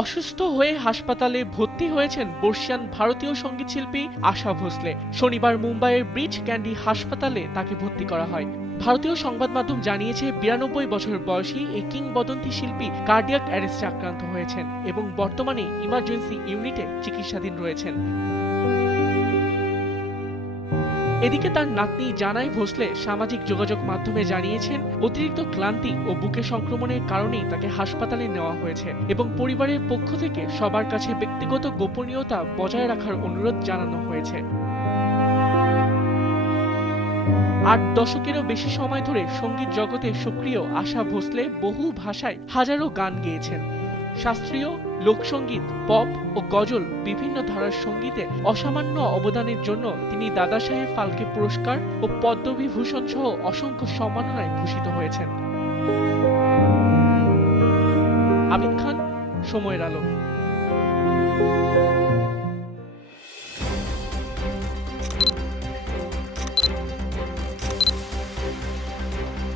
অসুস্থ হয়ে হাসপাতালে ভর্তি হয়েছেন বর্ষিয়ান ভারতীয় সঙ্গীতশিল্পী আশা ভোসলে। শনিবার মুম্বাইয়ের ব্রিচ ক্যান্ডি হাসপাতালে তাকে ভর্তি করা হয়। ভারতীয় সংবাদ মাধ্যম জানিয়েছে ৯২ বছর বয়সী এই কিংবদন্তি শিল্পী কার্ডিয়াক অ্যারেস্টে আক্রান্ত হয়েছেন এবং বর্তমানে ইমার্জেন্সি ইউনিটে চিকিৎসাধীন রয়েছেন। এদিকে তার নাতনি জানাই ভোসলে সামাজিক যোগাযোগ মাধ্যমে জানিয়েছেন, অতিরিক্ত ক্লান্তি ও বুকে সংক্রমণের কারণেই তাকে হাসপাতালে নেওয়া হয়েছে এবং পরিবারের পক্ষ থেকে সবার কাছে ব্যক্তিগত গোপনীয়তা বজায় রাখার অনুরোধ জানানো হয়েছে। ৮ দশকেরও বেশি সময় ধরে সঙ্গীত জগতে সক্রিয় আশা ভোসলে বহু ভাষায় হাজারো গান গেয়েছেন। শাস্ত্রীয়, লোকসঙ্গীত, পপ ও গজল বিভিন্ন ধারার সঙ্গীতে অসামান্য অবদানের জন্য তিনি দাদাসাহেব ফালকে পুরস্কার ও পদ্মবিভূষণ সহ অসংখ্য সম্মাননায় ভূষিত হয়েছেন। আবিদ খান, সময়ের আলো।